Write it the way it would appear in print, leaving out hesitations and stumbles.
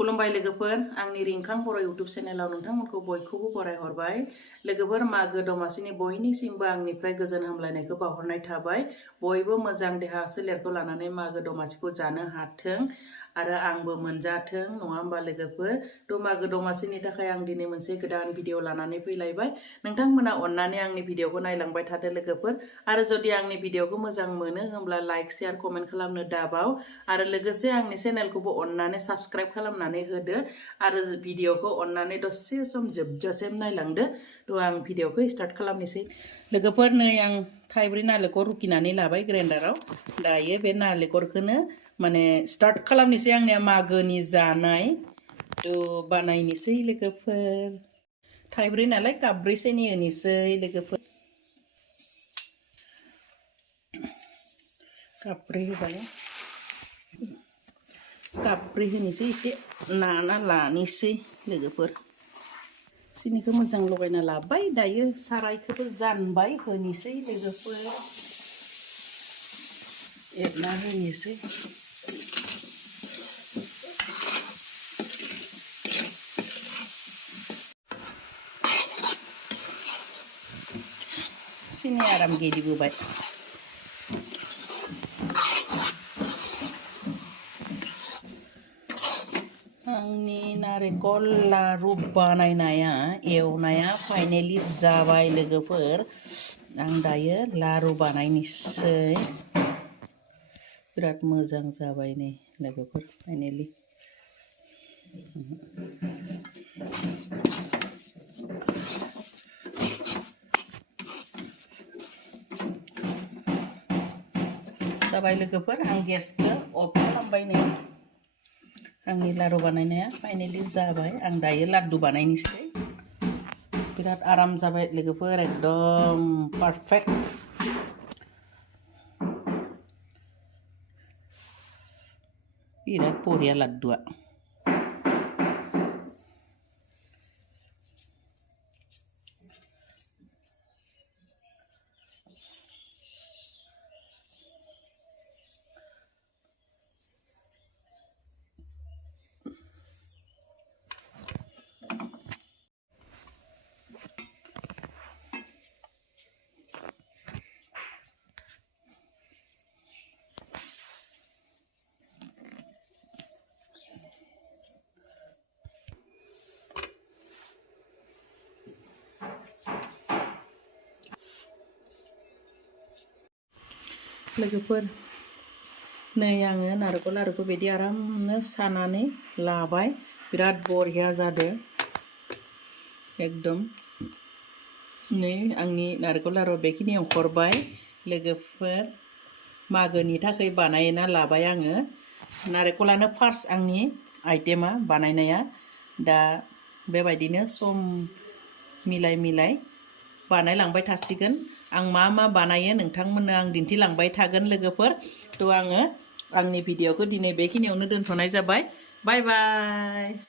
खुलुमबाय लोगोफोर आंनि रिंखां बर' इउट्यूब चेनेलाव नोंथांमोनखौ बयखौबो बरायहरबाय लोगोफोर मागो दमासिनि बयनिसिमबो आंनिफ्राय गोजोन हामलायनायखौ बावहरनाय थाबाय बयबो मोजां देहा सोलेरखौ लानानै मागो दमासिखौ जानो हाथों आरो आंबो मोनजाथों नङा होमबा लोगोफोर तो मागो दमासिनि थाखाय आं दिनै मोनसे गोदान भिडिअ लानानै फैलायबाय नोंथांमोना अननानै आंनि भिडिअखौ नायलांबाय थादो लोगोफोर आरो जुदि आंनि भिडिअखौ मोजां मोनो होमब्ला लाइक शेयार कमेन्ट खालामनो दाबाव आरो लोगोसे आंनि चेनेलखौबो अननानै साबस्क्राइब खालामनानै होदो आरो भिडिअखौ अननानै दसे सम जोबजासिम नायलांदो तो आं भिडिअखौ स्टार्ट खालामनोसै लोगोफोर नै आं थाइब्रै नालेंखर रुकिनानै लाबाय ग्राइन्डाराव दायो बे नालेंखरखौनो माने स्टार्ट खालामनोसै आंनिया मागोनि जानाय तो बानायनोसै लोगोफोर थाइब्रै नालाय कापब्रैसोनि होनोसै लोगोफोर कापब्रै होबाय कापब्रै होनोसै एसे नाना लानोसै लोगोफोर सिनिखौ मोजां लगायना लाबाय दायो सारायखौबो जानबाय होनोसै लोगोफोर एरना होनोसै सिनि आराम गेलेबोबाय आंनि नारेकल लारु बानायनाया एवनाया फाइनेलि जाबाय लोगोफोर आं दायो लारु बानायनोसै बिराद मोजां जाबाय नै लोगोफोर फाइनेलि जाबाय लोगोफोर आं गेसखौ अफ खालामबाय नै आंनि लारु बानायनाया फाइनेलि जाबाय आं दायो लाड्डु बानायनोसै बिराद आराम जाबाय लोगोफोर एकदम पारफेक्ट बिराद बरिया लाड्डुआ लोगोफोर नै आङो नारेंखल लारुखौ बिदि आरामनो सानानै लाबाय बिराद बरिया जादों एकदम नै आंनि नारेंखल लारु बेखिनि ओंखारबाय लोगोफोर मागोनि थाखाय बानायना लाबाय आङो नारेंखलानो फार्स्ट आंनि आइटेमा बानायनाया दा बेबायदिनो सम मिलाय मिलाय बानायलांबाय थासिगोन आं मा मा बानायो नोंथांमोननो आं दिन्थिलांबाय थागोन लोगोफोर तो आङो आंनि भिडिअखौ दिनै बेखिनियावनो दोनथ'नाय जाबाय बाय बाय